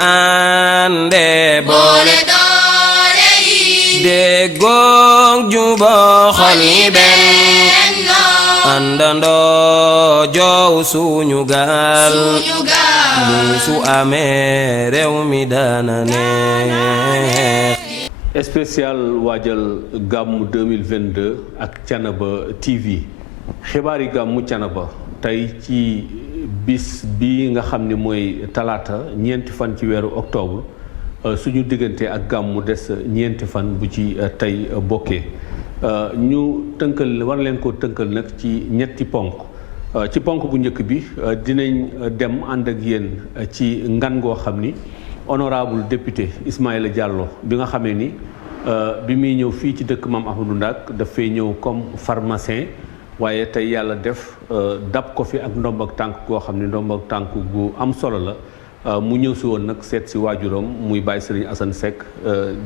ande boole doole yi déggoog juboo xol yi benn àndandoo joow suñu gaal muy su amee réew mi daana neex. spécial waajal gàmmu 2022 ak Thiénaba TV xibaar yi gàmmu Thiénaba tey ci bis bi nga xam ne mooy talaata ñeenti fan ci weeru octobre suñu diggante ak gàmmu des ñeenti fan bu ci tey bokkee ñu tënkal war leen ko tënkal nag ci ñetti ponk ci ponk bu njëkk bi dinañ dem ànd ak yéen ci ngan goo xam ni honorable député Ismaïla Diallo bi nga xamee ni bi muy ñëw fii ci dëkk Mame Ahmadou Ndak dafay ñëw comme pharmacien waaye tey yàlla def dab ko fi ak ndomb ak tànk goo xam ne ndomb ak tànk gu am solo la mu ñëw si woon nag seet si waajuram muy Baye Serigne Assane Seck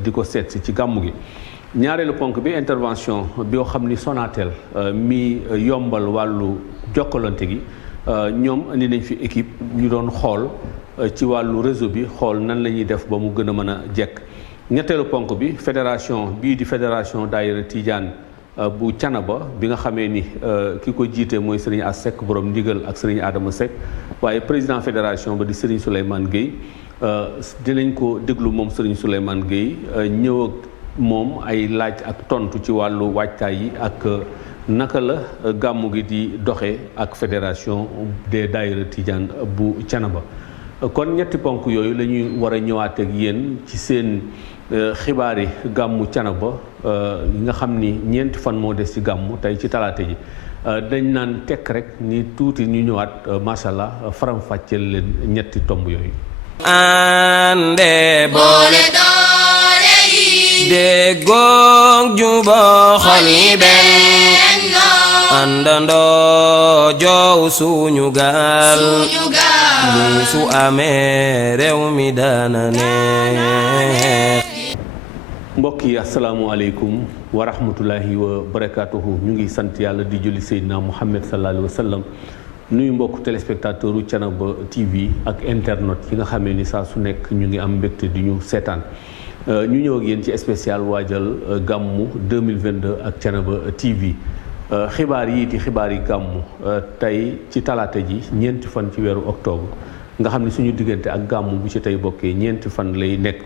di ko seet si ci gàmmu gi. ñaareelu ponk bi intervention boo xam ni Sonatel mi yombal wàllu jokkalante gi ñoom indi nañ fi équipe ñu doon xool ci wàllu réseau bi xool nan la ñuy def ba mu gën a mën a jekk. ñetteelu ponk bi fédération bii di fédération daayira Tidiane bu Thiénaba bi nga xamee ni ki ko jiite mooy Serigne As Seck borom ndigal ak Serigne Adama Seck waaye président fédération ba di Serigne Souleymane Gueye dinañ ko déglu moom Serigne Souleymane Gueye ñëw ak moom ay laaj ak tontu ci wàllu waajtaay yi ak naka la gàmmu gi di doxee ak fédération des daayira Tidiane bu Thiénaba. kon ñetti ponk yooyu la ñuy war a ñëwaat ak yéen ci seen xibaari gàmmu Thiénaba yi nga xam ni ñeenti fan moo des ci gàmmu tey ci talaata ji dañ naan tekk rek ni tuuti ñu ñëwaat macha allah faram-fàcceel leen ñetti tomb yooyu. ande boole doole yi déggoog juboo xol yi benn àndandoo joow suñu gaal muy su amee réew mi daana neex. mbokk yi asalaamualeykum wa rahmatullahi wa barakaatuhu ñu ngi sant yàlla di julli Seydina Muhammad sallallahu alayhi wa sallam nuyu mbokk téléspectateur u Thiénaba TV ak internet yi nga xamee ni saa su nekk ñu ngi am mbégte di ñu seetaan ñu ñëw ak yéen ci spécial waajal gàmmu 2022 ak Thiénaba TV. xibaar yii di xibaar yi gàmmu tey ci talaata ji ñeenti fan ci weeru octobre nga xam ne suñu diggante ak gàmmu bu ci tey bokkee ñeenti fan lay nekk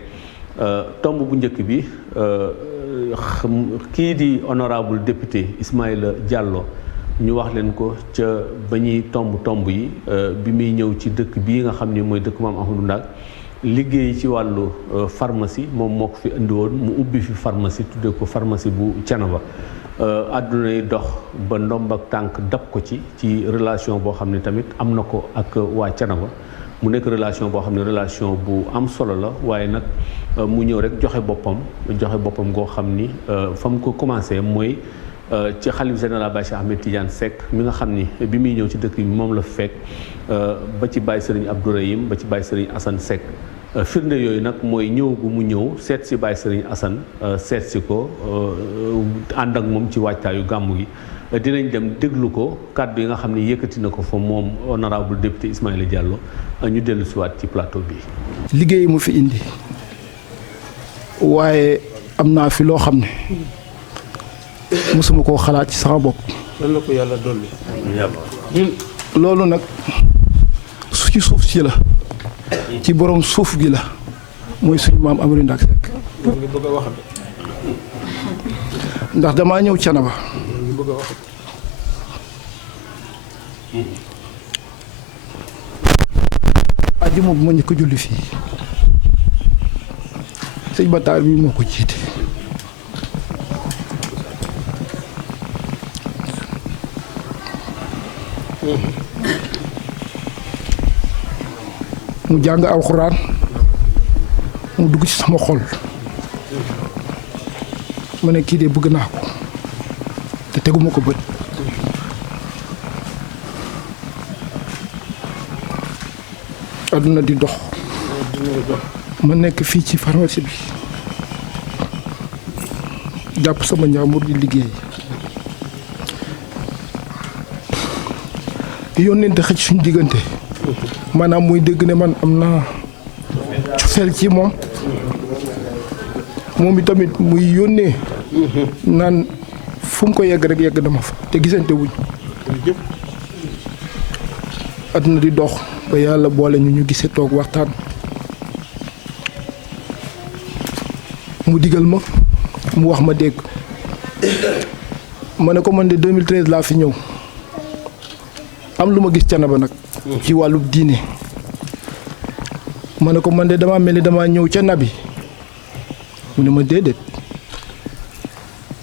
tomb bu njëkk bi kii di honorable député Ismaïla Diallo ñu wax leen ko ca ba ñuy tomb yi bi muy ñëw ci dëkk bii nga xam ne mooy dëkk Mame Ahmadou Ndak liggéey ci wàllu pharmacie moom moo ko fi indi woon mu ubbi fi pharmacie tuddee ko pharmacie bu Thiénaba àdduna yi dox ba ndomb ak tànk dab ko ci relation boo xam ne tamit am na ko ak waa Thiénaba mu nekk relation boo xam ne relation bu am solo la waaye nag mu ñëw rek joxe boppam goo xam ni fa mu ko commencé mooy ci xalif général Baye Cheikh Ahmed Tidiane Seck mi nga xam ni bi muy ñëw ci dëkk bi moom la fekk ba ci Baye Serigne Abdourahim ba ci Baye Serigne Assane Seck firnde yooyu nag mooy ñëw gu mu ñëw seet si Baye Serigne Assane seet si ko ànd ak moom ci waajtaayu gàmmu gi dinañ dem déglu ko kàddu yi nga xam ne yëkkati na ko fa moom honorable député Ismaïla Diallo ñu dellu siwaat ci plateau bi. liggéey mu fi indi waaye am naa fi loo xam ne mosuma koo xalaat ci sama bopp. lan la ko yàlla dolli. loolu nag su ci suuf si la. ci borom suuf gi la mooy suñu maam Amadou Ndak Seck. ngi bëgg a wax ndax damaa ñëw Thiénaba. ngi bëgg a wax àjjuma bu ma njëkk a julli fii sëñ Bataar mi moo ko jiite. mu jàng alxuraan mu dugg ci sama xol ma ne kii de bëgg naa ko te teguma ko bët. adduna di dox ma nekk fii ci pharmacie bi jàpp sama njàmbur di liggéey yónnente xëcc suñu diggante maanaam muy dégg ne man am naa cofeel ci moom moom itamit muy yónnee naan fu mu ko yegg rek yegg dama fa te gisante wuñ àdduna di dox ba yàlla boole ñu gisee toog waxtaan mu digal ma mu wax ma dégg ma ne ko man de 2013 laa fi ñëw am lu ma gis Thiénaba nag ci wàllu diine ma ne ko man de dama mel ni dama ñëw ca nabi mu ne ma déedéet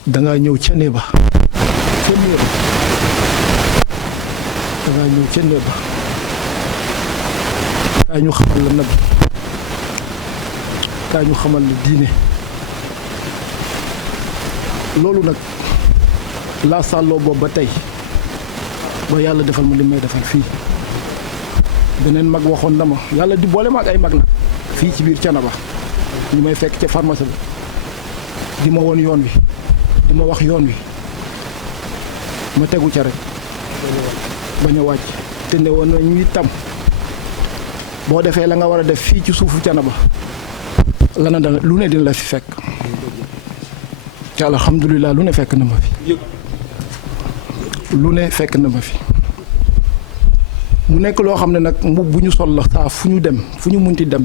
dangaa ñëw ca néeba dangaa ñëw ca néeba kaa ñu xamal la nabi kaa ñu xamal la diine loolu nag laa sàlloo boobu ba tey ba yàlla defal ma li may defal fii beneen mag waxoon na ma yàlla di boole ma ak ay mag nag fii ci biir Thiénaba ñu may fekk ca pharmacie bi di ma won yoon wi di ma wax yoon wi ma tegu ca rek bañ a wàcc te ne woon nañu itam boo defee la nga war a def fii ci suufu Thiénaba lana dana lu ne dina la fi fekk te alhamdulilah lu ne fekk na ma fi lu ne fekk na ma fi mu nekk loo xam ne nag mbubb bu ñu sol la saa fu ñu dem fu ñu munti dem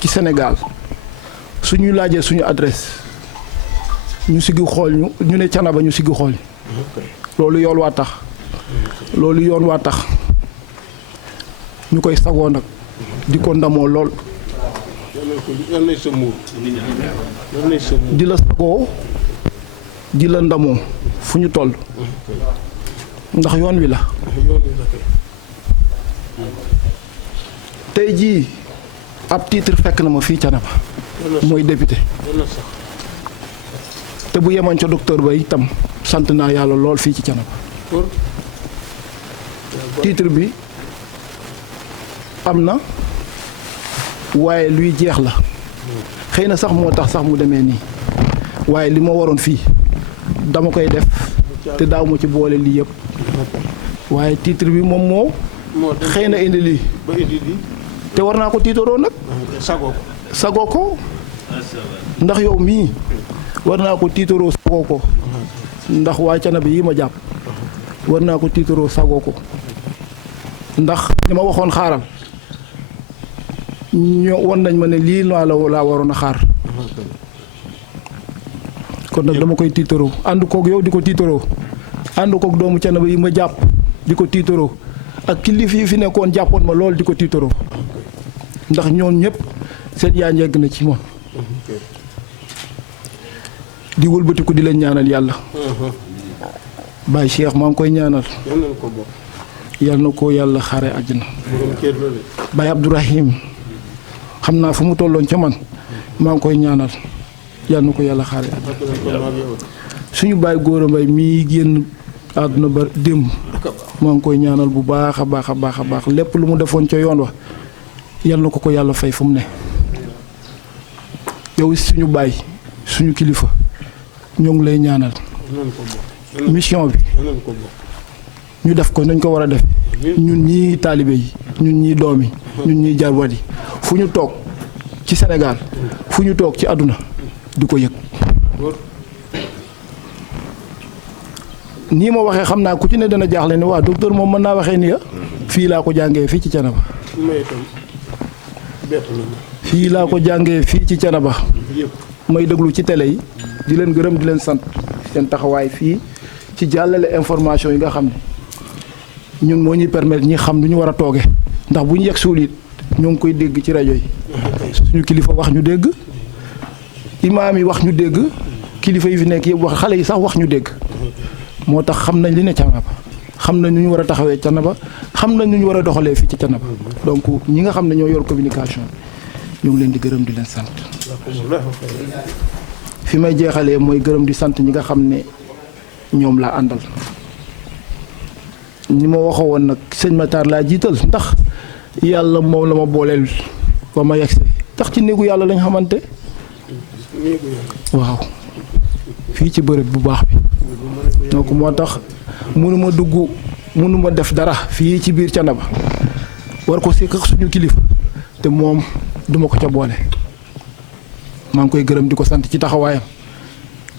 ci Sénégal suñu laajee suñu adresse ñu siggi xool ñu ne Thiénaba ñu siggi xool loolu yoon waa tax loolu yoon waa tax ñu koy sagoo nag di ko ndamoo lool di la sagoo di la ndamoo fu ñu toll ndax yoon wi la tey jii ab titre fekk na ma fii Thiénaba mooy député te bu yemoon ca docteur ba itam sant naa yàlla lool fii ci Thiénaba titre bi am na waaye luy jeex la xëy na sax moo tax sax mu demee nii waaye li ma waroon fii dama koy def te daaw ma ci boole lii yëpp waaye titre bi moom moo xëy na indi lii te war naa ko tiitaroo nag sagoo ko ndax yow mii war naa ko tiitaroo sagoo ko ndax waa Thiénaba yi ma jàpp war naa ko tiitaroo sagoo ko ndax li ma waxoon xaaral ñoo won nañ ma ne lii laa waroon a xaar kon nag dama koy tiitaroo ànd koog yow di ko tiitaroo ànd koog doomu Thiénaba yi ma jàpp di ko tiitaroo ak kilifa yi fi nekkoon jàppoon ma lool di ko tiitaroo ndax ñoom ñëpp seen yaa njegg na ci moom di wëlbatiku di leen ñaanal yàlla Baye Cheikh maa ngi koy ñaanal yal na ko yàlla xaare àjjana Baye Abdourahim xam naa fu mu tolloon ca man maa ngi koy ñaanal yal na ko yàlla xaare àjjana suñu Baye Gora Mbaye mii génn àdduna ba démb maa ngi koy ñaanal bu baax a baax a baax a baax lépp lu mu defoon ca yoon wa yal na ko yàlla fay fu mu ne yow suñu baay suñu kilifa ñoo ngi lay ñaanal mission bi ñu def ko nañ ko war a def ñun ñii taalibe yi ñun ñii doom yi ñun ñii jarwaat yi fu ñu toog ci Sénégal fu ñu toog ci àdduna di ko yëg nii ma waxee xam naa ku ci ne dana jaaxle ne waa docteur moom mën naa waxee ni fii laa ko jàngee fii ci Thiénaba fii laa ko jàngee fii ci Thiénaba may déglu ci télé yi di leen gërëm di leen sant seen taxawaay fii ci jàllale information yi nga xam ne ñun moo ñuy permettre ñi xam lu ñu war a tooge ndax bu ñu yegg suul it ñoo ngi koy dégg ci rajo yi suñu kilifa wax ñu dégg imaam yi wax ñu dégg kilifa yi fi nekk yëpp wax xale yi sax wax ñu dégg moo tax xam nañ li ne Thiénaba xam nañ nu ñu war a taxawee Thiénaba xam nañ nu ñu war a doxalee fii ci Thiénaba donc ñi nga xam ne ñoo yor communication ñu ngi leen di gërëm di leen sant fi may jeexalee mooy gërëm di sant ñi nga xam ne ñoom laa àndal ni ma waxoo woon nag sëñ Matar laa jiital ndax yàlla moom la ma booleel ba ma yegsee tax ci néegu yàlla lañ xamante waaw fii ci bërëb bu baax bi donc moo tax mënuma dugg mënuma def dara fii ci biir Thiénaba war ko sekk ak suñu kilifa te moom duma ko ca boole maa ngi koy gërëm di ko sant ci taxawaayam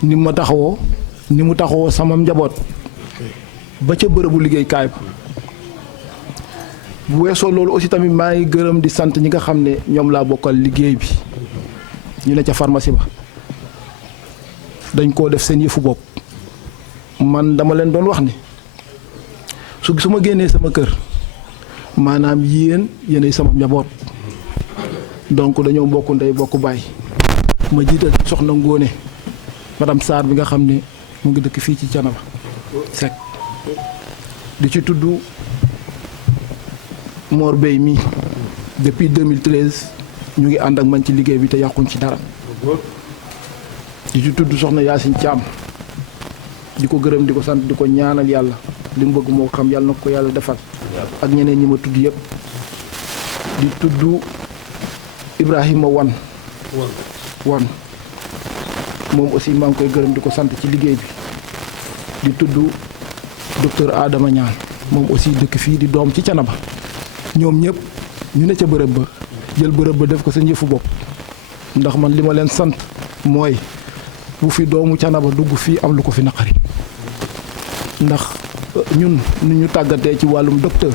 ni ma taxawoo ni mu taxawoo sama njaboot ba ca bërëbu liggéeykaay ba bu weesoo loolu aussi tamit maa ngi gërëm di sant ñi nga xam ne ñoom laa bokkal liggéey bi ñu ne ca pharmacie ba dañ koo def seen yëfu bopp man dama leen doon wax ni su ma génnee sama kër maanaam yéenay sama njaboot donc dañoo bokk ndey bokk baay ma jiital soxna Ngóone madame Sarr bi nga xam ne mu ngi dëkk fii ci Thiénaba Seck di ci tudd Mor Bey mi depuis 2013 ñu ngi ànd ak man ci liggéey bi te yàquñ ci dara di ci tudd soxna Yacine Thiam di ko gërëm di ko sant di ko ñaanal yàlla li mu bëgg moo xam yàlla na ko yàlla defal ak ñeneen ñi ma tudd yëpp di tudd Ibrahima wan moom aussi maa ngi koy gërëm di ko sant ci liggéey bi di tudd docteur Adama Niane moom aussi dëkk fii di doom ci Thiénaba ñoom ñëpp ñu ne ca bërëb ba jël bërëb ba def ko seen yëfu bopp ndax man li ma leen sant mooy bu fi doomu Thiénaba dugg fii am lu ko fi naqari ndax ñun ni ñu tàggatee ci wàllum docteur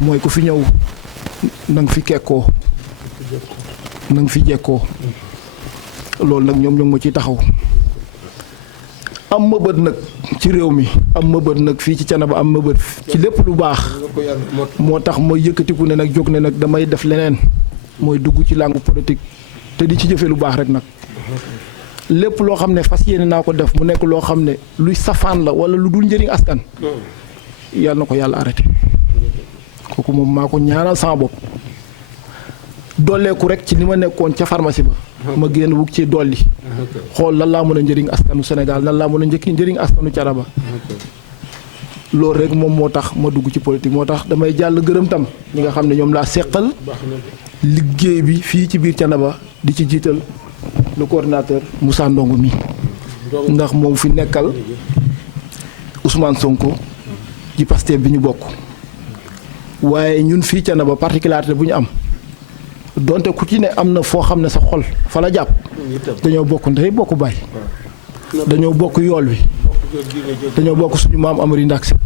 mooy ku fi ñëw na nga fi kekkoo na nga fi jekkoo loolu nag ñoom ñoo ngi ma ciy taxaw am mëbët nag ci réew mi am mëbët nag fii ci Thiénaba am mëbët ci lépp lu baax moo tax ma yëkkatiku ne nag jóg ne nag damay def leneen mooy dugg ci làngu politique te di ci jëfe lu baax rek nag lépp loo xam ne fas yéene naa ko def mu nekk loo xam ne luy safaan la wala lu dul njëriñ askan yàlla na ko yàlla arrêté kooku moom maa ko ñaanal sama bopp dolleeku rek ci li ma nekkoon ca pharmacie ba ma génn bugg ci dolli xool lan laa mën a njëriñ askanu Sénégal lan laa mën a njëriñ askanu Thiénaba loolu rek moom moo tax ma dugg ci politique moo tax damay jàll gërëm tam ñi nga xam ne ñoom laa seqal liggéey bi fii ci biir Thiénaba di ci jiital le coordinateur Moussa Ndongo mi ndax moom fi nekkal Ousmane Sonko ci Pastef bi ñu bokk waaye ñun fii Thiénaba particularité bu ñu am donte ku ci ne am na foo xam ne sa xol fa la jàpp dañoo bokk ndey bokk baay dañoo bokk yool wi dañoo bokk suñu maam Amari Ndak Seck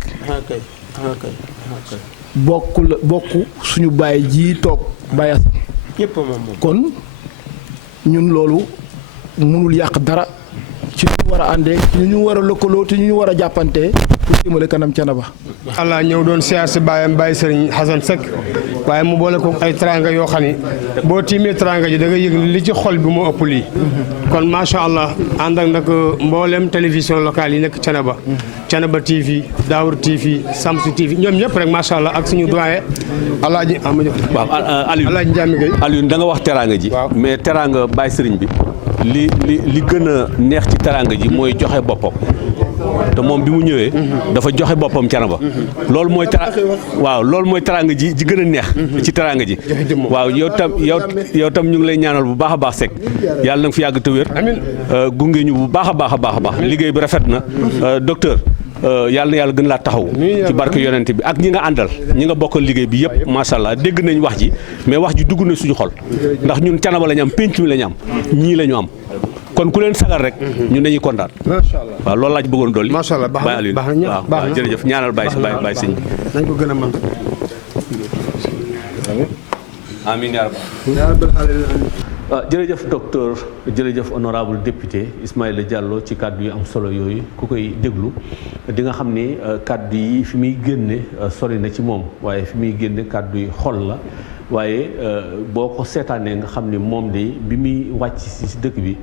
bokk suñu baay ji toog Baye Assane kon ñun loolu mënul yàq dara ci ñu war a àndee ci ñu war a lëkkaloo te ñu war a jàppantee pour jëmale kanam Thiénaba. Allah ñëw doon siyaar si baayam Baye Serigne Hassan Seck waaye mu boole ko ay teranga yoo xam ni boo tiimee teranga ji da nga yëg li ci xol bi moo ëpp lii kon macha allah ànd ak nag mboolem télévision locale yi nekk Thiénaba Thiénaba TV Daour TV Samsu TV ñoom ñëpp rek macha allah ak suñu doyen Alaaji waaw Alioune Ndiame Gueye Alioune da nga wax teranga ji mais teranga Baye Serigne bi li gën a neex ci teranga ji mooy joxe boppam te moom bi mu ñëwee dafa joxe boppam Thiénaba loolu mooy loolu mooy teranga ji gën a neex ci teranga ji waaw yow tam ñu ngi lay ñaanal bu baax a baax Seck yàlla na nga fi yàgg te wér gunge ñu bu baax a baax liggéey bi rafet na docteur yàlla na yàlla gën laa taxaw ci barke yonent bi ak ñi nga àndal ñi nga bokkal liggéey bi yëpp macha allah dégg nañ wax ji mais wax ji dugg na suñu xol ndax ñun Thiénaba la ñu am pénc mi la ñu am ñii la ñu am kon ku leen sagal rek ñun dañuy kontaan waaw loolu laa ci bëggoon dolli macha allah Baye Alioune waaw jërëjëf ñaanal Baye sëñ bi nañ ko gën a mën amiin yaa jërëjëf docteur jërëjëf honorable député Ismaïla Diallo ci kàddu yu am solo yooyu ku koy déglu di nga xam ni kàddu yi fi muy génne sori na ci moom waaye fi muy génne kàddu yi xol la waaye boo ko seetaanee nga xam ni moom de bi muy wàcc si dëkk bi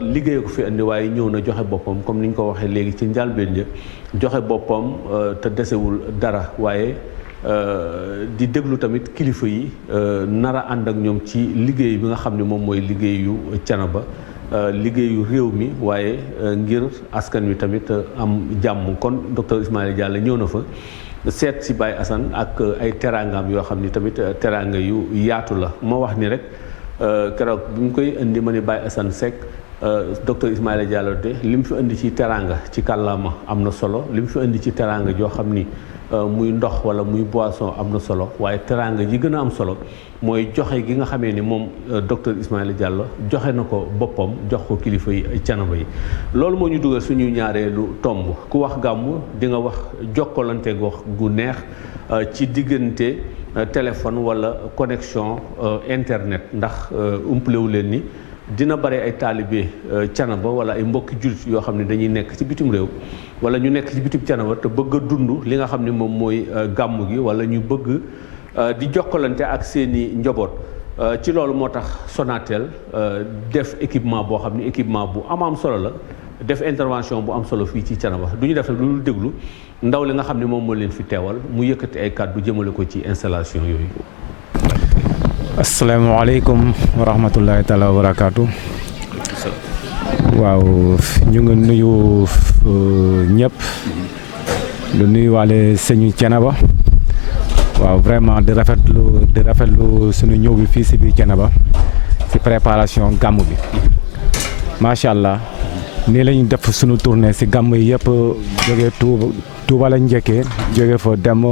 liggéey ko fi andi waaye ñëw na joxe boppam comme ni ñu ko waxee léegi ci njàlbéen ja joxe boppam te desewul dara waaye di déglu tamit kilifa yi nar a ànd ak ñoom ci liggéey bi nga xam ne moom mooy liggéeyu Thiénaba liggéeyu réew mi waaye ngir askan wi tamit am jàmm kon docteur Ismaïla Diallo ñëw na fa seet si Baye Assane ak ay teraangaam yoo xam ni tamit teraanga yu yaatu la ma wax ni rek keroog bi mu koy indi ma ni Baye Assane Seck docteur Ismaïla Diallo de li mu fi indi ci teraanga ci kàllaama am na solo li mu fi indi ci teraanga joo xam ni muy ndox wala muy boisson am na solo waaye teraanga ji gën a am solo mooy joxe gi nga xamee ni moom docteur Ismaïla Diallo joxe na ko boppam jox ko kilifa yi Thiénaba yi loolu moo ñu dugal suñu ñaareelu tomb ku wax gàmmu di nga wax jokkalante gu neex ci diggante téléphone wala connexion internet ndax umpalewu leen ni dina bare ay taalibe Thiénaba wala ay mbokki jullit yoo xam ne dañuy nekk ci bitim réew wala ñu nekk ci bitim Thiénaba te bëgg a dund li nga xam ne moom mooy gàmmu gi wala ñu bëgg di jokkalante ak seeni njaboot ci loolu moo tax Sonatel def équipement boo xam ne équipement bu am solo la def intervention bu am solo fii ci Thiénaba du ñu def rek lu déglu ndaw li nga xam ne moom moo leen fi teewal mu yëkkati ay kàddu jëmale ko ci installation yooyu. asalaamaaleykum wa rahmatullahi taala wa barakaatu. waaw ñu ngi nuyu ñëpp lu nuyu waale sëñu Thiénaba waaw vraiment di rafetlu suñu ñëw bi fii si biir Thiénaba si préparation gàmmu bi macha allah nii la ñu def suñu tournée si gàmm yi yëpp jógee Touba lañ njëkkee jógee fa dem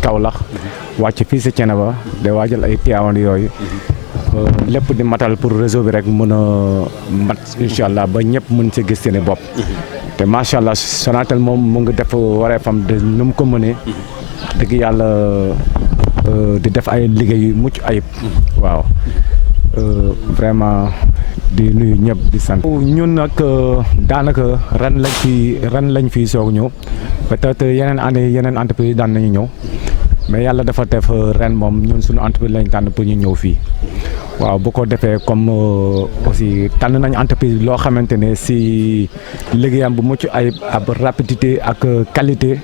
Kaolack wàcc fii si Thiénaba de waajal ay Tiwaawan yooyu lépp di matal pour réseau bi rek mën a mat incha allah ba ñëpp mën si gis seen bopp te macha allah Sonatel moom mu ngi def wareefam de nu mu ko mënee dëgg yàlla di def ay liggéey yu mucc ayib waaw vraiment di nuyu ñëpp di sant. ñun nag daanaka ren lañ fi soog ñëw peut-être yeneen année yeneen entreprise daan nañu ñëw mais yàlla dafa def ren moom ñun suñu entreprise lañ tànn pour ñu ñëw fii waaw bu ko defee comme aussi tànn nañ entreprise loo xamante ne si liggéeyam bu mucc ayib ak rapidité ak qualité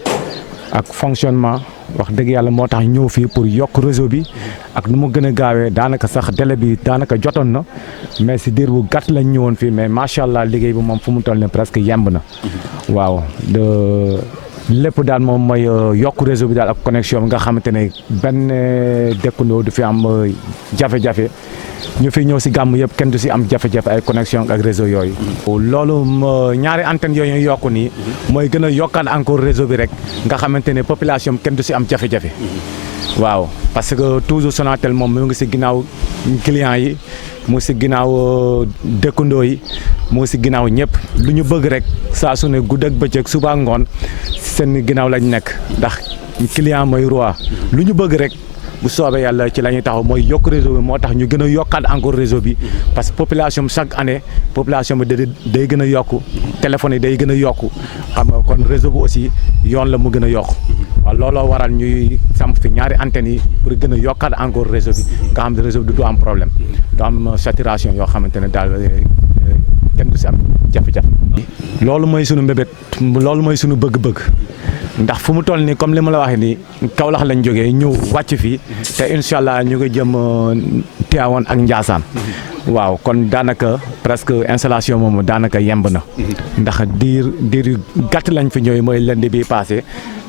ak fonctionnement wax dëgg yàlla moo tax ñëw fii pour yokk réseau bi ak nu mu gën a gaawee daanaka sax délai bi daanaka jotoon na mais si diir bu gàtt lañ ñëwoon fii mais macha allah liggéey bi moom fu mu toll ne presque yemb na waaw lépp daal moom mooy yokk réseau bi daal ak connexion bi nga xamante ne benn dëkkandoo du fi am jafe-jafe ñu fi ñëw si gàmm yëpp kenn du si am jafe-jafe ay connexion ak réseau yooyu. loolu ñaari antenne yooyu ñu yokku nii mooy gën a yokkaat encore réseau bi rek nga xamante ne population bi kenn du si am jafe-jafe. waaw parce que toujours Sonatel moom mu ngi si ginnaaw clients yi mu si ginnaaw dëkkandoo yi mu si ginnaaw ñëpp lu ñu bëgg rek saa su ne guddi ak bëccëg suba ngoon seen ginnaaw lañ nekk ndax client mooy roi lu ñu bëgg rek. bu soobee yàlla ci la ñuy taxaw mooy yokk réseau bi moo tax ñu gën a yokkaat encore réseau bi parce que population bi chaque année population bi day gën a yokku téléphone yi day gën a yokku xam nga kon réseau bi aussi yoon la mu gën a yokku waaw looloo waral ñuy samp fi ñaari antennes yi pour gën a yokkaat encore réseau bi nga xam ne réseau bi du am problème du am saturation yoo xamante ne daal kenn du si am jafe-jafe. loolu mooy sunu mbébét loolu mooy sunu bëgg-bëgg. ndax fu mu toll nii comme li ma la waxee nii Kaolack lañ jógee ñëw wàcc fii te incha allah ñu ngi jëm Tivaouane ak Ndiassane waaw kon daanaka presque installation moom daanaka yemb na ndax diir yu gàtt lañ fi ñëwee mooy lundi bi passé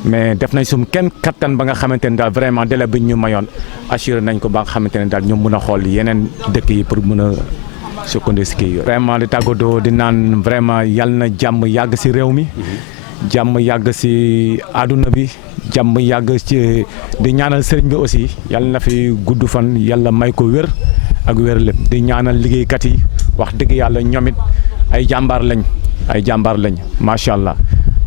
mais def nañ sum kenn kattan ba nga xamante ne daal vraiment délai bi ñu mayoon assuré nañ ko ba nga xamante ne daal ñu mun a xool yeneen dëkk yi pour mun a sukkandiku si kii vraiment di tàggatoo di naan vraiment yal na jàmm yàgg si réew mi. jàmm yàgg si àdduna bi jàmm yàgg ci di ñaanal sëriñ bi aussi yàlla na fi gudd fan yàlla may ko wér ak wér lépp di ñaanal liggéeykat yi wax dëgg yàlla ñoom it ay jàmbaar lañ macha allah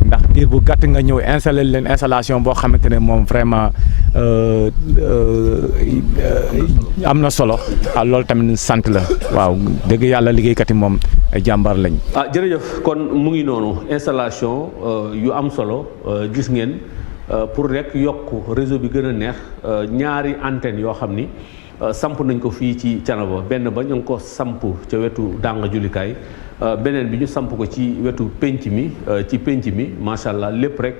ndax diir bu gàtt nga ñëw installé leen installation boo xamante ne moom vraiment am na solo loolu tamit sant la waaw dëgg yàlla liggéeykat yi moom ay jàmbaar lañ. jërëjëf kon mu ngi noonu installation yu am solo gis ngeen pour rek yokk réseau bi gën a neex ñaari antenne yoo xam ni samp nañ ko fii ci Thiénaba benn ba ñu ngi ko samp ca wetu dàng jullikaay beneen bi ñu samp ko ci wetu penc mi macha allah lépp rek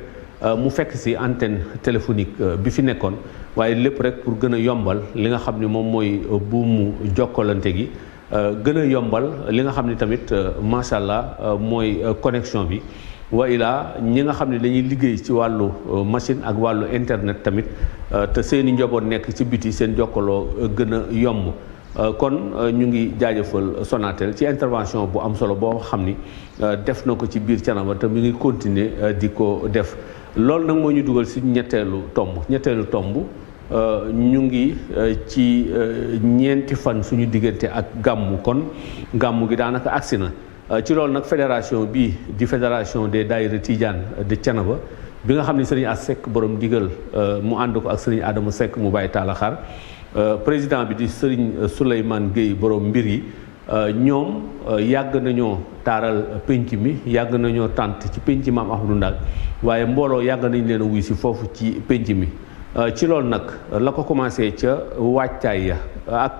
mu fekk si antenne téléphonique bi fi nekkoon waaye lépp rek pour gën a yombal li nga xam ni moom mooy buumu jokkalante gi gën a yombal li nga xam ni tamit macha allah mooy connexion bi wa ilaa ñi nga xam ne dañuy liggéey ci wàllu machine ak wàllu internet tamit te seeni njaboot nekk ci biti seen jokkaloo gën a yomb kon ñu ngi jaajëfal Sonatel ci intervention bu am solo boo xam ni def na ko ci biir Thiénaba te mi ngi continuer di ko def loolu nag moo ñu dugal si ñetteelu tomb ñu ngi ci ñeenti fan suñu diggante ak gàmmu kon gàmmu gi daanaka agsi na ci loolu nag fédération bi di fédération des daïra Tidiane de Thiénaba bi nga xam ne sëriñ As Seck borom digal mu ànd ko ak sëriñ Adama Seck mu bàyyi taala xaar président bi di sëriñ Souleymane Gueye borom mbir yi ñoom yàgg nañoo taaral penc mi yàgg nañoo tànt ci penc maam Ahmadou Ndak waaye mbooloo yàgg nañ leen a wuy si foofu ci penc mi ci loolu nag la ko commencé ca waajtaay ya ak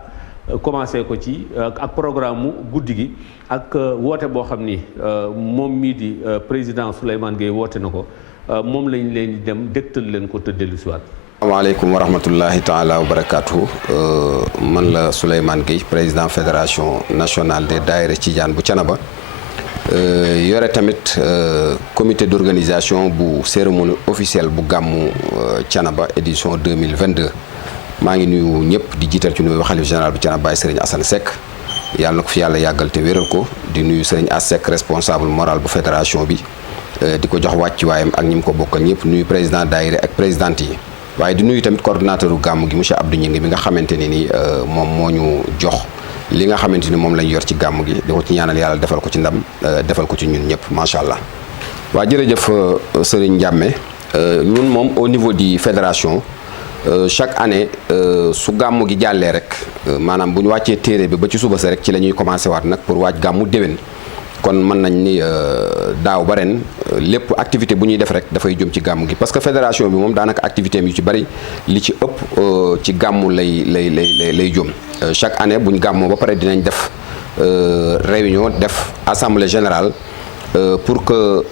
commencé ko ci ak programme mu guddi gi ak woote boo xam ni moom mii di président Souleymane Gueye woote na ko moom lañ leen di dem dégtal leen ko te dellu si waat. asalaamaaleykum wa rahmatullahi taala wa barakaatu man la Souleymane Gueye président fédération nationale des daïra Tidiane bu Thiénaba yore tamit comité d'organisation bu cérémonie officielle bu gàmmu Thiénaba édition 2022 maa ngi nuyu ñëpp di jiital ci nuyu xalif général bu Thiénaba Baye Serigne Assane Seck yàlla na ko fi yàlla yàggal te wéral ko di nuyu Serigne As Seck responsable moral bu fédération bi di ko jox wàccuwaayam ak ñi mu ko bokkal ñëpp nuyu président daayira ak présidente yi waaye di nuyu tamit coordonnateur u gàmmu gi monsieur Abdou Gningue bi nga xamante ne ni moom moo ñu jox li nga xamante ni moom lañ yor ci gàmmu gi di ko ci ñaanal yàlla defal ko ci ndam defal ko ci ñun ñëpp macha allah. waa jërëjëf Serigne Ndiamé ñun moom au niveau di fédération chaque année su gàmmu gi jàllee rek maanaam bu ñu wàccee téere bi ba ci suba sa rek ci la ñuy commencé waat nag pour waaj gàmmu déwén. kon mën nañ ni daaw ba ren lépp activité bu ñuy def rek dafay jëm ci gàmmu gi parce que fédération bi moom daanaka activité yu ci bari li ci ëpp ci gàmmu lay jëm chaque année bu ñu gàmmoo ba pare dinañ def réunion def assemblée générale pour que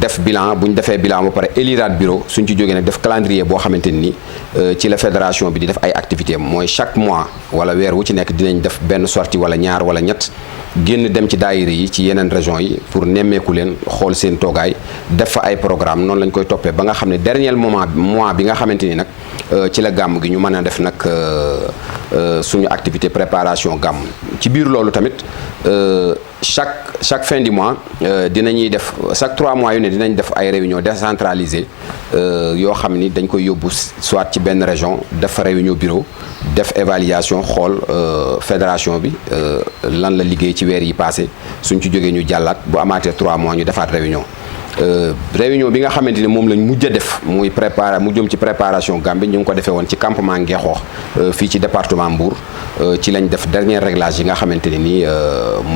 def bilan bu ñu defee bilan ba pare éliraat bureau suñ ci jógee nag def calendrier boo xamante ni ci la fédération bi di def ay activités mooy chaque mois wala weer wu ci nekk dinañ def benn sortie wala ñaar wala ñett génn dem ci daayira yi ci yeneen région yi pour nemmeeku leen xool seen toogaay def fa ay programme noonu lañ koy toppee ba nga xam ne dernier mois bi nga xamante ni nag ci la gàmm gi ñu mën a def nag suñu activité préparation gàmm ci biir loolu tamit chaque fin du mois dinañuy def chaque 3 mois yu ne dinañ def ay réunion décentralisée yoo xam ni dañ koy yóbbu soit ci benn région def fa réunion bureau def évaluation xool fédération bi lan la liggéey ci weer yi passé suñ ci jógee ñu jàllaat bu amaatee 3 mois ñu defaat réunion bi nga xamante ni moom lañ mujj a def mu jëm ci préparation Gambie ñu ngi ko defee woon ci campement Ngexoox fii ci département Mbour ci lañ def dernier réglage yi nga xamante ne nii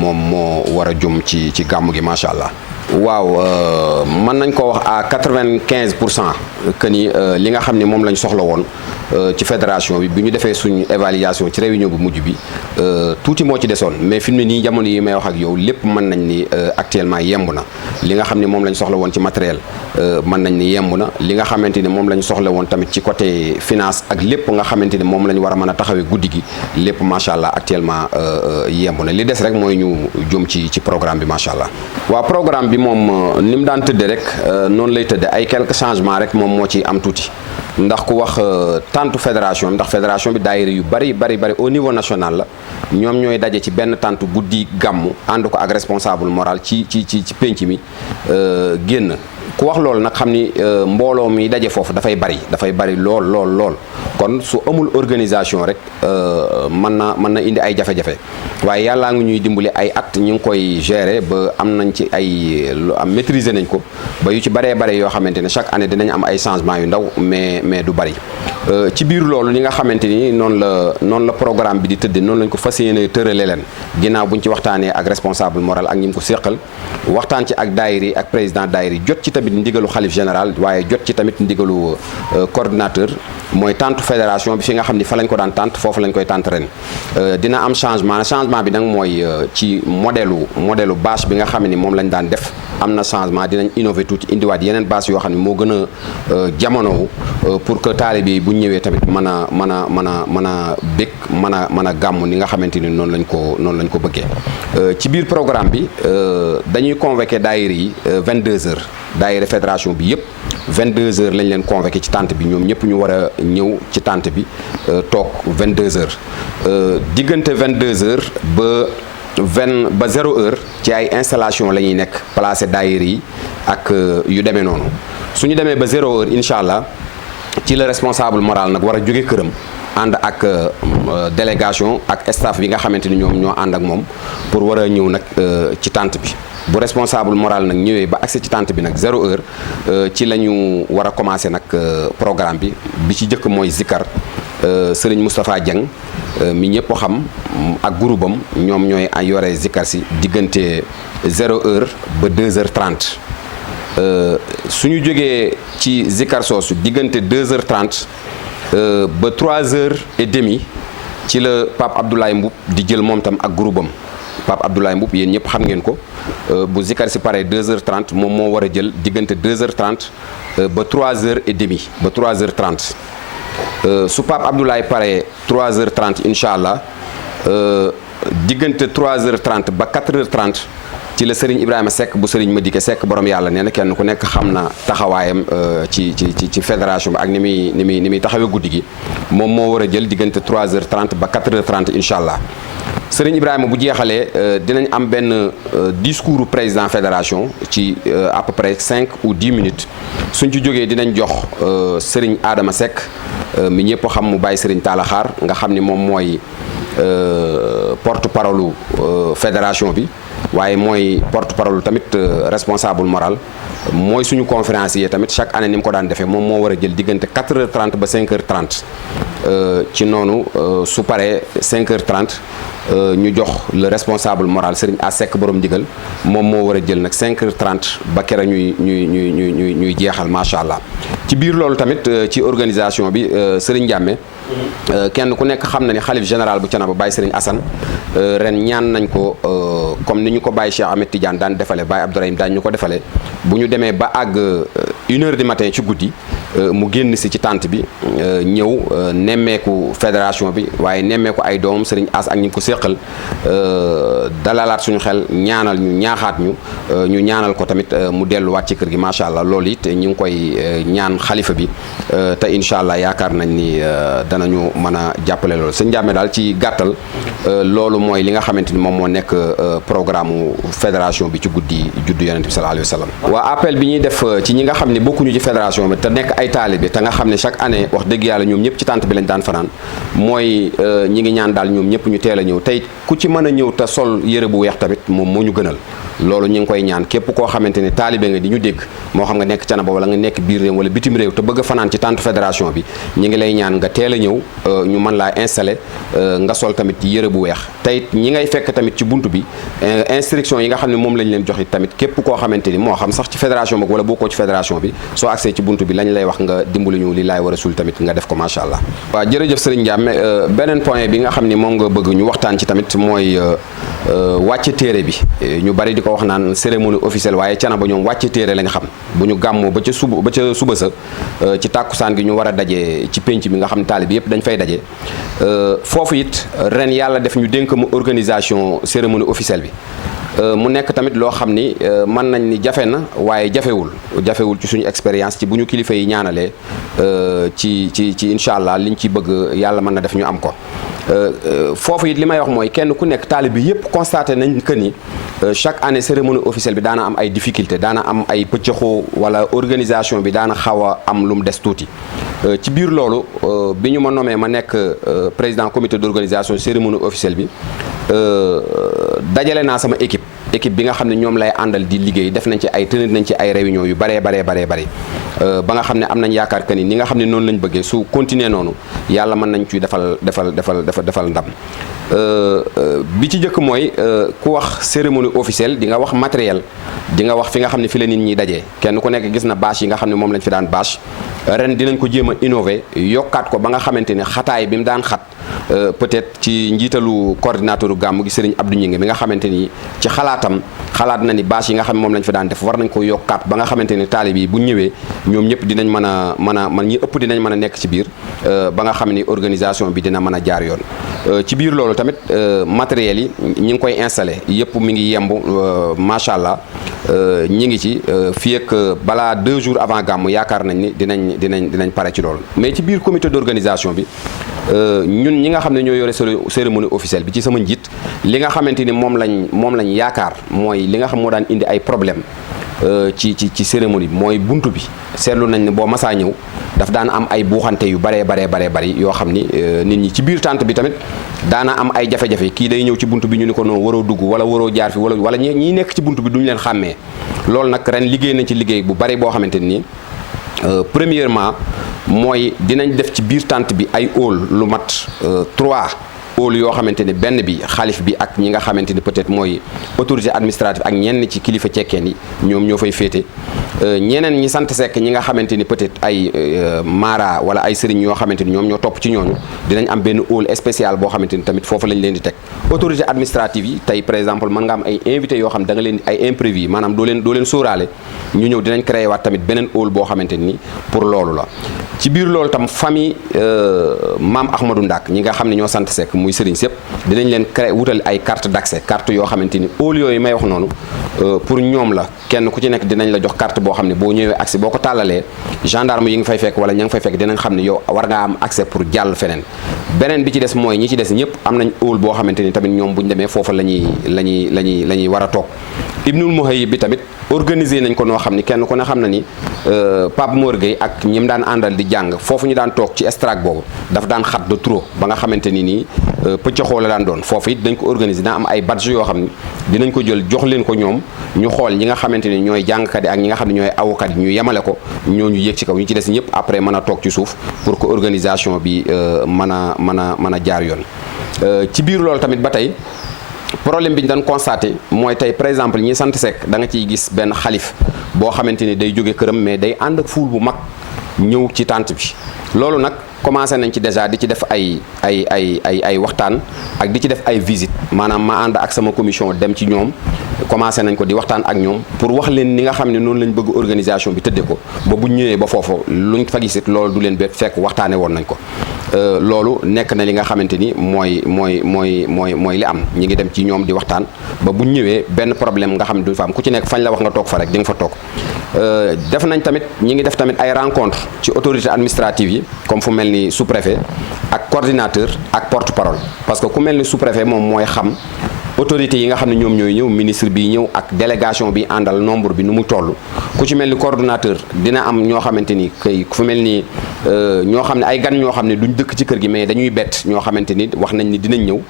moom moo war a jëm ci gàmmu gi macha allah. waaw mën nañ ko wax à 95% que ni li nga xam ne moom lañ soxla woon ci fédération bi ñu defee suñu évaluation ci réunion bu mujj bi tuuti moo ci desoon mais fi mu ne nii jamono yi may wax ak yow lépp mën nañ ni actuellement yemb na li nga xam ne moom lañ soxla woon ci matériel mën nañ ni yemb na li nga xamante ni moom lañ soxla woon tamit ci côté finance ak lépp nga xamante ni moom lañ war a mën a taxawee guddi gi lépp macha allah actuellement yemb na li des rek mooy ñu jëm ci programme bi macha allah. waaw programme bi moom ni mu daan tëddee rek noonu lay tëddee ay quelques changements rek moom moo ci am tuuti ndax ku wax tantu fédération ndax fédération bi daayira yu bari au niveau national la ñoom ñooy daje ci benn tantu guddi gàmmu ànd ko ak responsable moral ci penc mi génn ku wax loolu nag xam ni mbooloo mi daje foofu dafay bari lool kon su amul organisation rek mën na indi ay jafe-jafe waaye yàllaa ngi ñuy dimbali ay at ñu ngi koy gérer ba am nañ ci ay maîtriser nañ ko ba yu ci bare yoo xamante ne chaque année dinañ am ay changements yu ndaw mais du bari ci biir loolu li nga xamante ni noonu la programme bi di tëddee noonu lañ ko fas yéene tërale leen ginnaaw buñ ci waxtaanee ak responsable moral ak ñi mu ko séqal waxtaan ci ak daayira yi ak président daayira yi jot ci tamit ndigalu xalif général waaye jot ci tamit ndigalu coordinateur mooy tàntu fédération bi fi nga xam ni fa lañ ko daan tànt foofu lañ koy tànt ren dina am changement bi nag mooy ci modèle bâche bi nga xam ni moom lañ daan def am na changement dinañ innover tuuti indiwaat yeneen bâche yoo xam ne moo gën a jamonowu pour que taalibe yi bu ñu ñëwee tamit mën a bég mën a gàmm ni nga xamante ni noonu lañ ko bëggee ci biir programme bi dañuy convoquer daayira yi 22h daayira fédération bi yëpp 22h lañ leen convoqué ci tente bi ñoom ñëpp ñu war a ñëw ci tente bi toog 22h diggante 22h ba 20 ba 0 heure ci ay installation la ñuy nekk placé daayira yi ak yu demee noonu su ñu demee ba 0 heure incha allah ci la responsable moral nag war a jóge këram ànd ak délégation ak staff bi nga xamante ni ñoom ñoo ànd ak moom pour war a ñëw nag ci tente bi bu responsable moral nag ñëwee ba accès ci tente bi nag 0 heure ci la ñu war a commencé nag programme bi ci jëkk mooy Zikar Serigne Moustapha Dieng mi ñëpp xam ak groupe am ñoom ñooy yore Zikar si diggante 0 heure ba 2h30 suñu jógee ci Zikar soosu diggante 2h30 ba 3h30 ci la Pape Abdoulaye Mboup di jël moom tam ak groupe am Pape Abdoulaye Mboup yéen ñëpp xam ngeen ko bu Zikar si pare 2h30 moom moo war a jël diggante 2h30 ba 3h30 ba 3h30 su Pape Abdoulaye pare 3h30 incha allah diggante 3h30 ba 4h30 ci la Serigne Ibrahima Seck bu Serigne Madike Seck borom yàlla nee na kenn ku nekk xam na taxawaayam ci fédération bi ak ni muy taxawee guddi gi moom moo war a jël diggante 3h30 ba 4h30 incha allah. Serigne Ibrahima bu jeexalee dinañ am benn discours président fédération ci à peu près 5 ou 10 minutes suñ ci jógee dinañ jox Serigne Adama Seck mi ñëpp xam mu bàyyi Serigne Talla Xaar nga xam ni moom mooy porte-parole fédération bi waaye mooy porte-parole tamit responsable moral mooy suñu conférencier tamit chaque année ni mu ko daan defee moom moo war a jël diggante 4h30 ba 5h30 ci noonu su paree 5h30 ñu jox le responsable moral Serigne Asek borom ndigal moom moo war a jël nag 5h30 ba kera ñuy jeexal macha allah. ci biir loolu tamit ci organisation bi Serigne Ndiame kenn ku nekk xam na ni xalif général bu Thiénaba Baye Serigne Assane ren ñaan nañ ko comme ni ñu ko Baye Cheikh Ahmed Tidiane daan defale Baye Abdourahim daan ñu ko defale bu ñu demee ba àgg 1h du matin ci guddi mu génn si ci tente bi ñëw nemmeeku fédération bi waaye nemmeeku ay doomam Serigne As ak ñi ko séqal dalalaat suñu xel ñaanal ñu ñaaxaat ñu ñaanal ko tamit mu delluwaat ci kër gi macha allah loolu it ñu ngi koy ñaan xalifa bi te incha allah yaakaar nañ ni danañu mën a jàppale loolu sëñ Ndiame daal ci gàttal loolu mooy li nga xamante ni moom moo nekk programme fédération bi ci guddi juddu yonent bi sallallahu alayhi wa sallam. waa appel bi ñuy def ci ñi nga xam ne bokkuñu ci fédération bi te nekk ay taalibe te nga xam ne chaque année wax dëgg yàlla ñoom ñëpp ci tànt bi lañ daan fanaan mooy ñi ngi ñaan daal ñoom ñëpp ñu teel a ñëw tey ku ci mën a ñëw te sol yëre bu weex tamit moom moo ñu gënal. loolu ñu ngi koy ñaan képp koo xamante ne taalibe nga di ñu dégg moo xam nga nekk Thiénaba wala nga nekk biir réew wala bitim réew te bëgg a fanaan ci tànt fédération bi ñu ngi lay ñaan nga teel a ñëw ñu mën laa installé nga sol tamit yëre bu weex te it ñi ngay fekk tamit ci buntu bi instruction yi nga xam ne moom lañ leen jox it tamit képp koo xamante ni moo xam sax ci fédération bi wala bokkoo ci fédération bi soo accès ci buntu bi lañ lay wax nga dimbali ñu li laay war a sul tamit nga def ko macha allah. waaw jërëjëf Serigne Ndiame beneen point bi nga xam ni moom nga bëgg ñu waxtaan ci tamit mooy wàcce téere bi ñu bari di ko wax naan cérémonie officielle waaye Thiénaba ñoom wàcce téere lañ xam bu ñu gàmmoo ba ca suba sa ci tàkkusaan gi ñu war a daje ci pénc bi nga xam ne taalib yëpp dañ fay daje foofu it ren yàlla def ñu dénk mu organisation cérémonie officielle bi mu nekk tamit loo xam ni mën nañ ni jafe na waaye jafewul ci suñu expérience ci bu ñu kilifa yi ñaanalee ci incha allah liñ ci bëgg yàlla mën na def ñu am ko foofu it li may wax mooy kenn ku nekk taalib bi yëpp constaté nañ que ni chaque année cérémonie officielle bi daana am ay difficulté daana am ay pëccëxoo wala organisation bi daana xaw a am lu mu des tuuti ci biir loolu bi ñu ma nommé ma nekk président comité d'organisation cérémonie officielle bi dajale naa sama équipe bi nga xam ne ñoom lay àndal di liggéey def nañ ci ay tenir nañ ci ay réunion yu baree ba nga xam ne am nañ yaakaar que ni nga xam ne noonu lañ bëggee su continuer noonu yàlla mën nañ ciy defal ndam bi ci njëkk mooy ku wax cérémonie officielle di nga wax matériel di nga wax fi nga xam ne fi la nit ñi dajee kenn ku nekk gis na bâche yi nga xam ne moom lañ fi daan bâche ren dinañ ko jéem a innover yokkaat ko ba nga xamante ne xataay bi mu daan xat peut-être ci njiitalu coordinateur gàmm gi Serigne Abdou Ñingue mi nga xamante ni ci xalaat na ni bâche yi nga xam ne moom lañ fi daan def war nañ ko yokkaat ba nga xamante ne taalib yi bu ñëwee ñoom ñëpp dinañ mën a ñi ëpp dinañ mën a nekk ci biir ba nga xam ni organisation bi dina mën a jaar yoon ci biir loolu tamit matériel yi ñi ngi koy installé yëpp mi ngi yemb macha allah ñi ngi ci fii ak balaa 2 jours avant gàmm yaakaar nañ ni dinañ pare ci loolu mais ci biir comité d'organisation bi ñun ñi nga xam ne ñoo yore cérémonie officielle bi ci sama njiit li nga xamante ni moom lañ yaakaar mooy li nga xam moo daan indi ay problème ci cérémonie bi mooy buntu bi seetlu nañ ne boo masaa ñëw daf daan am ay buuxante yu baree bari yoo xam ni nit ñi ci biir tànt bi tamit daana am ay jafe-jafe kii day ñëw ci buntu bi ñu ni ko noonu waroo dugg wala waroo jaar fi wala ñi nekk ci buntu bi duñu leen xàmmee loolu nag ren liggéey nañ ci liggéey bu bari boo xamante ni premièrement mooy dinañ def ci biir tànt bi ay hall lu mat 3 hall yoo xamante ni benn bi xalif bi ak ñi nga xamante ni peut-être mooy autorité administrative ak ñenn ci kilifa cekkeen yi ñoom ñoo fay féete ñeneen ñi sant sekk ñi nga xamante ni peut-être ay mara wala ay sëriñ yoo xamante ni ñoom ñoo topp ci ñooñu dinañ am benn hall spécial boo xamante ni tamit foofu lañ leen di teg autorité administrative yi tey par exemple mën nga am ay invité yoo xam da nga leen ay imprévu maanaam doo leen sóoraale ñu ñëw dinañ créé waat tamit beneen hall boo xamante ni pour loolu la ci biir loolu tam famille maam Ahmadou Ndak ñi nga xam ne ñoo sant sekk muy sëriñ sëpp dinañ leen créé wutal ay carte d'accès carte yoo xamante ni hall yooyu may wax noonu pour ñoom la kenn ku ci nekk dinañ la jox carte boo xam ne boo ñëwee accès boo ko tàllalee gendarme yi nga fay fekk wala ña nga fay fekk dinañ xam ne yow war ngaa am accès pour jàll feneen beneen bi ci des mooy ñi ci des ñëpp am nañ hall boo xamante ni tamit ñoom bu ñu demee foofa la ñuy war a toog Ibnul Muhayyib bi tamit organisé nañ ko noo xam ni kenn ku ne xam na ni Pape Mor Gueye ak ñi mu daan àndal di jàng foofu ñu daan toog ci estrade boobu daf daan xat de trop ba nga xamante ni nii pëccëxoo la daan doon foofu it dañ ko organisé dina am ay badge yoo xam ni dinañ ko jël jox leen ko ñoom ñu xool ñi nga xamante ni ñooy jàngkat yi ak ñi nga xam ne ñooy awukat yi ñu yemale ko ñooñu yéeg ci kaw ñu ci des ñëpp après mën a toog ci suuf pour que organisation bi mën a jaar yoon ci biir loolu tamit ba tey problème bi ñu doon constaté mooy tey par exemple ñi sant Seck da nga ciy gis benn xalif boo xamante ni day jóge këram mais day ànd ak fuul bu mag ñëw ci tànt bi loolu nag commencé nañ ci déjà di ci def ay waxtaan ak di ci def ay visite maanaam ma ànd ak sama commission dem ci ñoom commencé nañ ko di waxtaan ak ñoom pour wax leen ni nga xam ne noonu lañ bëgg organisation bi tëddee ko ba bu ñëwee ba foofu luñ fa gisit loolu du leen bett fekk waxtaane woon nañ ko loolu nekk na li nga xamante ni mooy li am ñi ngi dem ci ñoom di waxtaan ba bu ñëwee benn problème nga xam ne du fa am ku ci nekk fañ la wax nga toog fa rek di nga fa toog def nañ tamit ñi ngi def tamit ay rencontre ci autorité administrative yi comme fu mel ni sous-préfet ak coordinateur ak porte-parole parce que ku mel ni sous-préfet moom mooy xam autorités yi nga xam ne ñoom ñooy ñëw ministre bi ñëw ak délégation bi àndal nombre bi nu mu toll ku ci mel ni coordonnateur dina am ñoo xamante ni kay fu mel ni ñoo xam ne ay gan ñoo xam ne duñ dëkk ci kër gi mais dañuy bett ñoo xamante ni wax nañ ni dinañ ñëw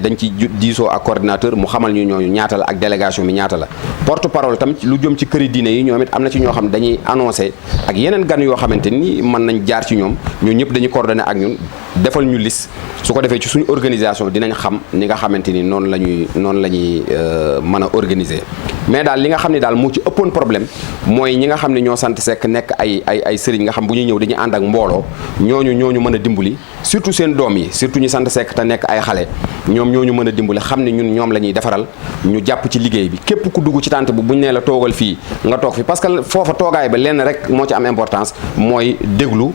dañ ci diisoo ak coordinateur mu xamal ñu ñooñu ñaata la ak délégation bi ñaata la porte parole tam lu jëm ci këri diine yi ñoom it am na ci ñoo xam ne dañuy annoncé ak yeneen gan yoo xamante ni mën nañ jaar ci ñoom ñoo ñëpp dañuy coordonné ak ñun defal ñu liste su ko defee ci suñu organisation dinañ xam ni nga xamante ni noonu la ñuy mën a organiser mais daal li nga xam ne daal moo ci ëppoon problème mooy ñi nga xam ne ñoo sant Seck nekk ay sëriñ nga xam bu ñuy ñëw dañuy ànd ak mbooloo ñooñu mën a dimbali surtout seen doom yi surtout ñu sant Seck te nekk ay xale ñooñu mën a dimbali xam ne ñoom la ñuy defaral ñu jàpp ci liggéey bi képp ku dugg ci tànt bu buñ nee la toogal fii nga toog fi parce que foofa toogaay ba lenn rek moo ci am importance mooy déglu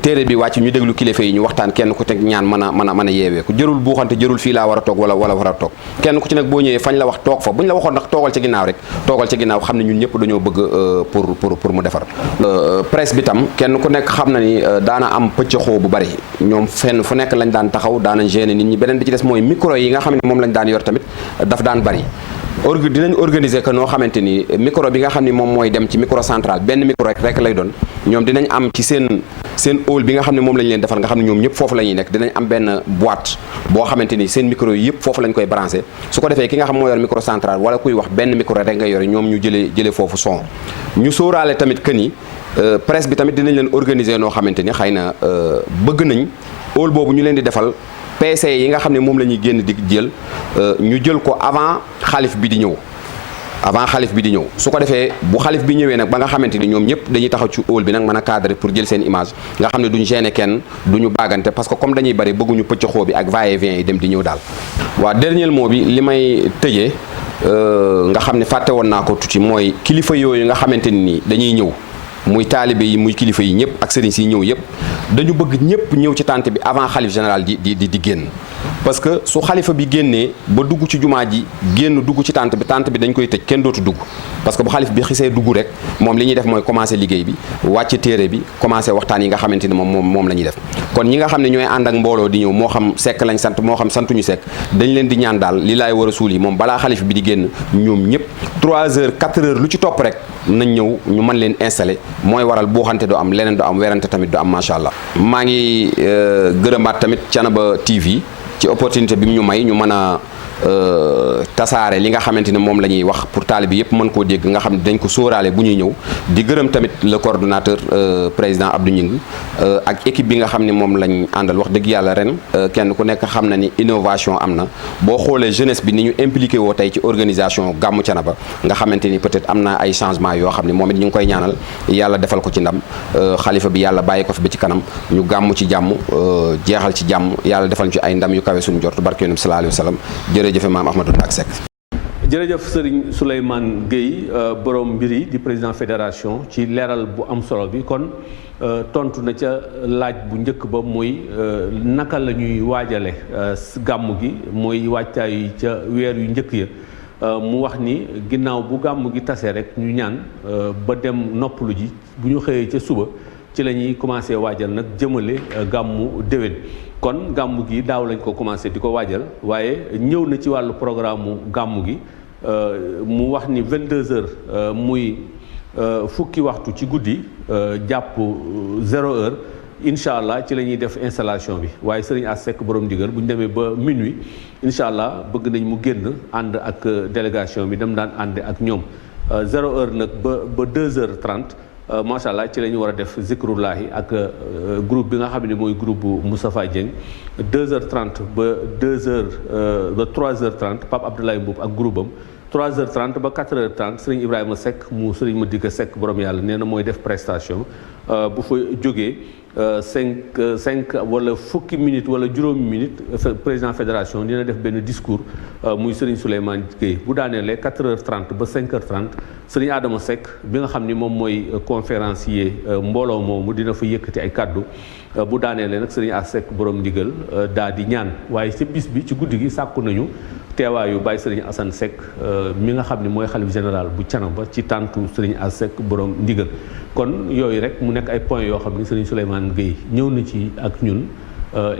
téere bi wàcc ñu déglu kilifa yi ñu waxtaan kenn ku teg ñaan mën a yeewee ku jërul buuxante jërul fii laa war a toog wala war a toog kenn ku ci nekk boo ñëwee fañ la wax toog fa buñ la waxoon nag toogal ci ginnaaw rek toogal ci ginnaaw xam ne ñun ñëpp dañoo bëgg pour mu defar presse bi tam kenn ku nekk xam na ni daana am pëccëxoo bu bari ñoom fenn fu nekk lañ daan taxaw daana gêner nit ñi beneen bi ci des mooy micro yi nga xam ne moom lañ daan yor tamit daf daan bari dinañ organiser que noo xamante ni micro bi nga xam ni moom mooy dem ci micro central benn micro rek lay doon ñoom dinañ am ci seen hall bi nga xam ne moom lañ leen defal nga xam ne ñoom ñëpp foofu la ñuy nekk dinañ am benn boîte boo xamante ni seen micro yi yëpp foofu lañ koy branché su ko defee ki nga xam moo yor micro central wala kuy wax benn micro rek nga yore ñoom ñu jëlee foofu son ñu sóoraale tamit que ni presse bi tamit dinañ leen organiser noo xamante ni xëy na bëgg nañ hall boobu ñu leen di defal PC yi nga xam ne moom la ñuy génn di jël ñu jël ko avant xalif bi di ñëw su ko defee bu xalif bi ñëwee nag ba nga xamante ni ñoom ñëpp dañuy taxaw ci hall bi nag mën a cadrer pour jël seen image nga xam ne duñ gêner kenn duñu baagante parce que comme dañuy bari bëgguñu pëccëxoo bi ak va-et-vient yi dem di ñëw daal waa dernier mot bi li may tëjee nga xam ne fàtte woon naa ko tuuti mooy kilifa yooyu nga xamante ni dañuy ñëw muy taalibe yi muy kilifa yi ñëpp ak sëriñ si ñëw yëpp dañu bëgg ñëpp ñëw ci tànt bi avant xalif général di génn parce que su xalifa bi génnee ba dugg ci jumaa ji génn dugg ci tànt bi dañ koy tëj kenn dootu dugg parce que bu xalif bi xisee dugg rek moom li ñuy def mooy commencé liggéey bi wàcc téere bi commencé waxtaan yi nga xamante ni moom la ñuy def kon ñi nga xam ne ñooy ànd ak mbooloo di ñëw moo xam sekk lañ sant moo xam santuñu sekk dañ leen di ñaan daal li laay war a suul yi moom balaa xalif bi di génn ñoom ñëpp 3 heures 4 heures lu ci topp rek nañ ñëw ñu mën leen installé mooy waral buuxante du am leneen du am werante tamit du am macha allah. maa ngi gërëmaat tamit Thiénaba TV ci opportunité bi mu ñu may ñu mën a tasaare li nga xamante ne moom la ñuy wax pour taalibe bi yëpp mën koo dégg nga xam ne dañ ko sóoraale bu ñuy ñëw di gërëm tamit le coordonnateur président Abdou Gningue ak équipe bi nga xam ne moom lañ àndal wax dëgg yàlla ren kenn ku nekk xam na ni innovation am na boo xoolee jeunesse bi ni ñu impliqué woo tey ci organisation gàmmu Thiénaba nga xamante ni peut-être am na ay changement yoo xam ne moom it ñu ngi koy ñaanal yàlla defal ko ci ndam xalifa bi yàlla bàyyi ko fi ba ci kanam ñu gàmmu ci jàmm jeexal ci jàmm yàlla defal ñu ci ay ndam yu kawe suñu jort barke Yonent bi sallallahu alayhi wa sallam jërëjëf maam Ahmadou Ndak Seck. jërëjëf Serigne Souleymane Gueye borom mbir yi di président fédération ci leeral bu am solo bi kon tontu na ca laaj bu njëkk ba mooy naka la ñuy waajale gàmmu gi mooy waajtaay yi ca weer yu njëkk ya mu wax ni ginnaaw bu gàmmu gi tasee rek ñu ñaan ba dem noppalu ji bu ñu xëyee ca suba ci la ñuy commencé waajal nag jëmale gàmmu déwén. kon gàmmu gi daaw lañ ko commencé di ko waajal waaye ñëw na ci wàllu programme mu gàmmu gi mu wax ni 22h muy fukki waxtu ci guddi jàpp 0h incha allah ci la ñuy def installation bi waaye Serigne As Seck borom ndigal bu ñu demee ba minuit incha allah bëgg nañ mu génn ànd ak délégation bi dem daan ànd ak ñoom 0h nag ba 2h30. macha allah ci la ñu war a def zikrullahi ak groupe bi nga xam ne mooy groupe bu Moustapha Dieng 2h30 ba 2h ba 3h30 Pape Abdoulaye Mboub ak groupe am 3h30 ba 4h30 Serigne Ibrahima Seck mu Serigne Madické Seck borom yàlla nee na mooy def prestation bu fa jógee 5 wala fukki minutes wala juróomi minutes président fédération dina def benn discours muy Serigne Souleymane Gueye bu daaneele 4h30 ba 5h30 Serigne Adama Seck bi nga xam ni moom mooy conférencier mbooloo moomu dina fa yëkkati ay kaddu bu daaneele nag Serigne As Seck borom ndigal daa di ñaan waaye ci bis bi ci guddi gi sàkku nañu teewaayu Baye Serigne Assane Seck mi nga xam ni mooy xalif général bu Thiénaba ci tàntu Serigne As Seck borom ndigal kon yooyu rek mu nekk ay points yoo xam ni Serigne Souleymane Gueye ñëw na ci ak ñun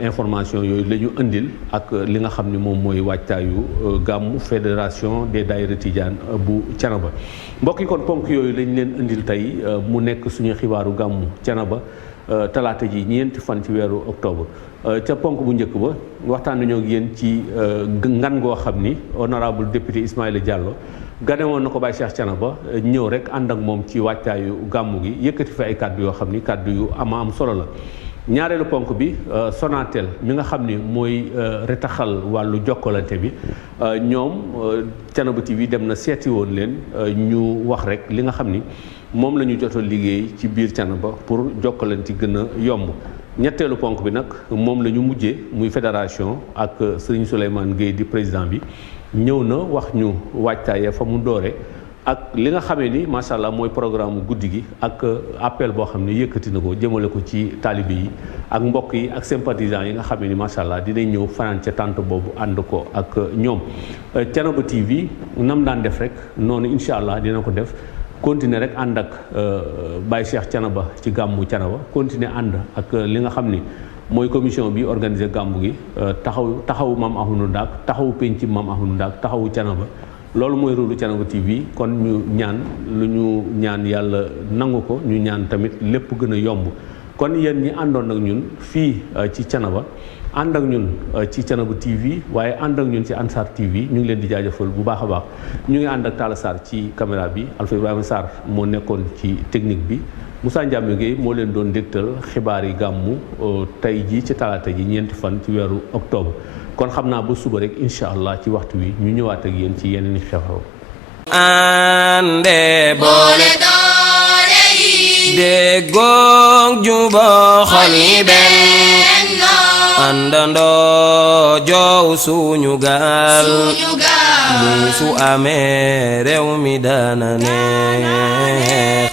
information yooyu la ñu indil ak li nga xam ni moom mooy waajtaayu gàmmu fédération des daïra Tidiane bu Thiénaba mbokk yi kon ponk yooyu lañ leen indil tey mu nekk suñu xibaaru gàmmu Thiénaba talaata ji ñeenti fan ci weeru octobre ca ponk bu njëkk ba waxtaan nañoo ak yéen ci ngan goo xam ni honorable député Ismaïla Diallo gane woon na ko Baye Cheikh Thiénaba ñëw rek ànd ak moom ci wàccaayu gàmmu gi yëkkati fi ay kàddu yoo xam ni kàddu yu am solo la ñaareelu ponk bi Sonatel mi nga xam ni mooy retaxal wàllu jokkalante bi ñoom Thiénaba TV dem na seeti woon leen ñu wax rek li nga xam ni moom la ñu jot a liggéey ci biir Thiénaba pour jokkalante gën a yomb ñetteelu ponk bi nag moom la ñu mujjee muy fédération ak Serigne Souleymane Gueye di président bi ñëw na wax ñu waajtaaye fa mu doore ak li nga xamee ni macha allah mooy programme guddi gi ak appel boo xam ne yëkkati na ko jëmale ko ci taalibe yi ak mbokk yi ak sympathisants yi nga xamee ni macha allah dinañ ñëw fanaan ca tànt boobu ànd ko ak ñoom. Thiénaba TV nam daan def rek noonu incha allah dina ko def continuer rek ànd ak Baye Cheikh Thiénaba ci gàmmu Thiénaba continuer ànd ak li nga xam ni mooy commission bi organisé gàmmu gi taxawu maam Ahmadou Ndak taxawu penc maam Ahmadou Ndak taxawu Thiénaba loolu mooy rôle Thiénaba TV kon ñu ñaan lu ñu ñaan yàlla nangu ko ñu ñaan tamit lépp gën a yomb kon yéen ñi àndoon ak ñun fii ci Thiénaba ànd ak ñun ci Thiénaba TV waaye ànd ak ñun ci Ansar TV ñu ngi leen di jaajëfal bu baax a baax ñu ngi ànd ak Talla Sarr ci caméra bi Alpha Ibrahima Sarr moo nekkoon ci technique bi Moussa Ndiame Gueye moo leen doon dégtal xibaar yi gàmmu tey jii ci talaata ji ñeenti fan ci weeru octobre kon xam naa ba suba rek incha allah ci waxtu wi ñu ñëwaat ak yéen ci yeneen i xew-xew. ande boole doole yi déggoog juboo xol yi benn àndandoo joow suñu gaal mu su amee réew mi dana neex